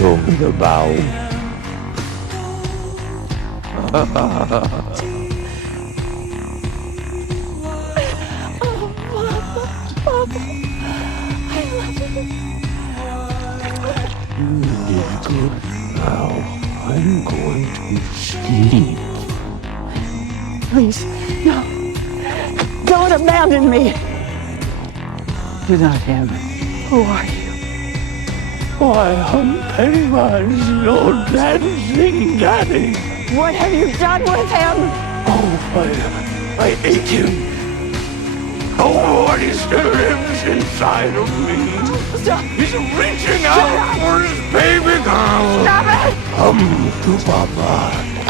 Show me the bow. You did good. Now I'm going to sleep. Please, no. Don't abandon me. You're not him. Who are you? Why, I'm Pennywise, your dancing daddy. What have you done with him? Oh, I ate him. Oh, what he still lives inside of me. Stop. He's reaching out for his baby girl. Stop it! Come to Papa.